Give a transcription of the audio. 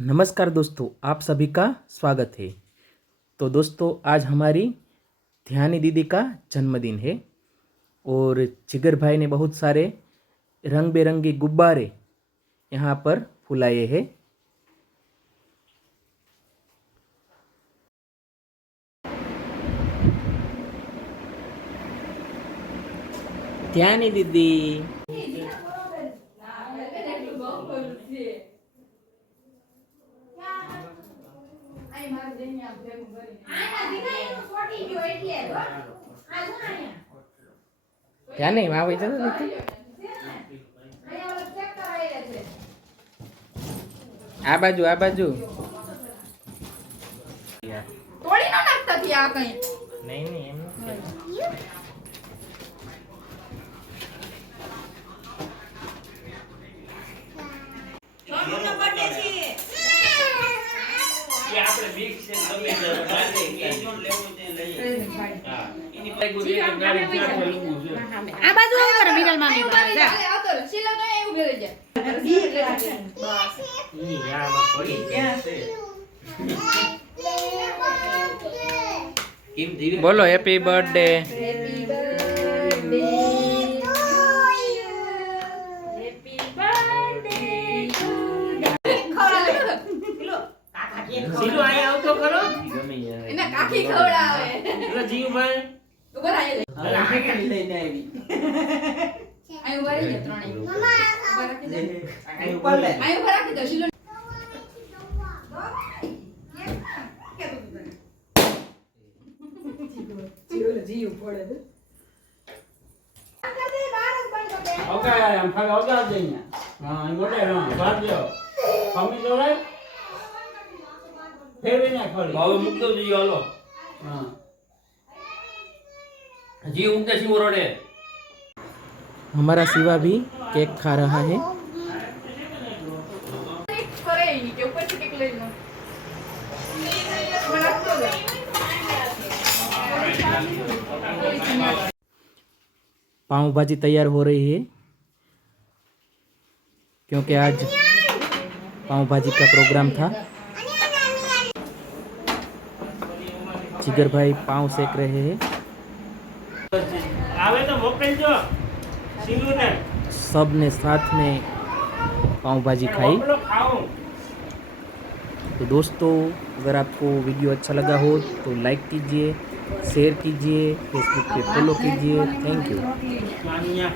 नमस्कार दोस्तों, आप सभी का स्वागत है। तो दोस्तों, आज हमारी ध्यानी दीदी का जन्मदिन है और जिगर भाई ने बहुत सारे रंग बिरंगे गुब्बारे यहाँ पर फुलाए हैं। ध्यानी दीदी क्या नहीं वहाँ वही जगह देखो आ बाजू તોડી ન નાખતા થી આ કઈ नहीं एम સોનુનો બર્થડે છે કે આપણે બીક છે ગમે તે બાંધે કે જો લેવું તે લઈએ હા એની પાસે ગોરી એક ગાડી ચાર લેવું છે આ બાજુ આવો કરે મિડલ મામી પાસે જા આવતો શીલો તો એવું ઘરે જા બસ ઈ યામાં પડી ક્યાં છે કેમ ધીરે बोलो happy birthday. Happy birthday happy birthday ખવડાવે કિલો કાકા કે સીલો આયા આવતો કરો ગમે યાર એને કાકી ખવડાવે એટલે જીવભાઈ ઉભા રહી અરે આ લઈને આવી આય ઉભા રહી જા ત્રણેય ઉભા રાખી દે આ ઉપર લે આય ઉભા રાખી દે શીલો જીવ પડે ઓકે આમ ફાગ ઓગા જઈને હા એ મોટે હા ભાગજો કમી જો રે ફેરવી ના ખોલી હવે મુક દો જી હાલો હા જી ઉગતે શિવ રોડે हमारा शिवा भी केक खा रहा है। કરે ઈ કે ઉપર થી કેક લઈ લો મને આપતો દે पाव भाजी तैयार हो रही है क्योंकि आज पाव भाजी का प्रोग्राम था। जिगर भाई पाव सेक रहे हैं। આવે તો મોકલજો શિવ ને सब ने साथ में पाव भाजी खाई। મોકલો ખાઓ तो दोस्तों, अगर आपको वीडियो अच्छा लगा हो तो लाइक कीजिए, शेयर कीजिए, फेसबुक पे फॉलो कीजिए। Thank you. માનિયા